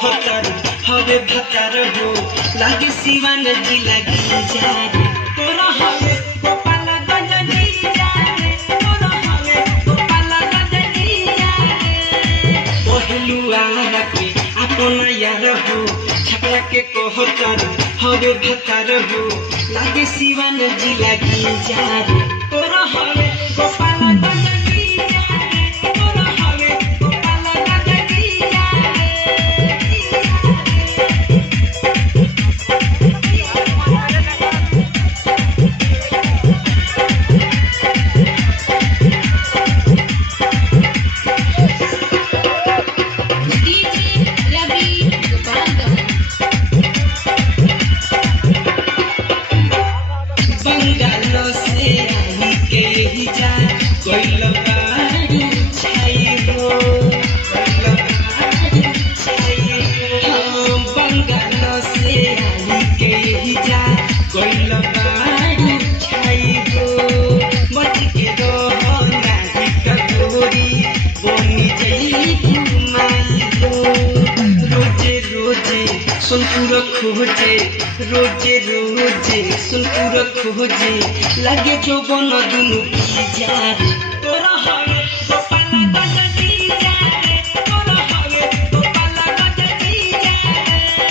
कहतर हवे भतर हो लागे सिवान जिला की जारे तोरा हवे गोपाल गंजनी जारे तोरा हवे गोपाल गंजनी जारे पहलुआ के अपना यार हो छपरा के कहतर हवे भतर हो लागे सिवान जिला की जारे तोरा हवे गोपाल गंजनी जारे तोरा हवे गोपाल गंजनी सुनपुर खोजे रोजे रोजे सुनपुर खोजे लगे जोबन दुनु की जारे तोरा हवे गोपाल गंजनी जारे तोरा हवे गोपाल गंजनी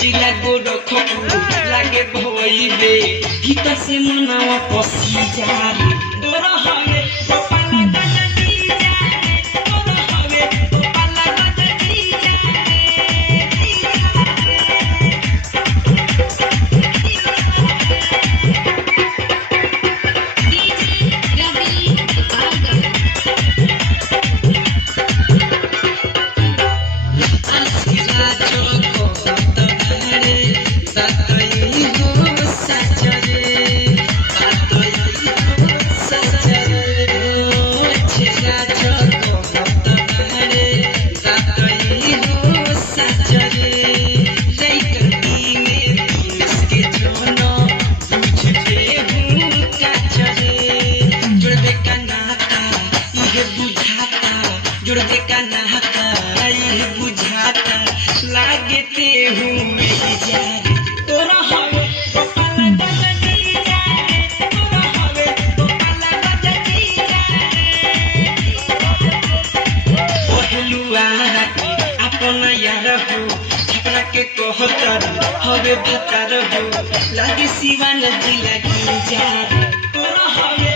जिला गोरखपुर लागे भइबे भीतर से मनावा पसी जारे तोरा हवे गोपाल गंजनी जारे तोरा हवे गोपाल गंजनी जुड़े का नहाता ये बुझाता लागते हूँ मेरी जारे तोरा हवे गोपाल गंजनी जारे तोरा हवे गोपाल गंजनी जारे पहलुआ के अपना यार हो छपरा के कहतर हवे भतर हो लागे सिवान जिला की जारे तोरा हवे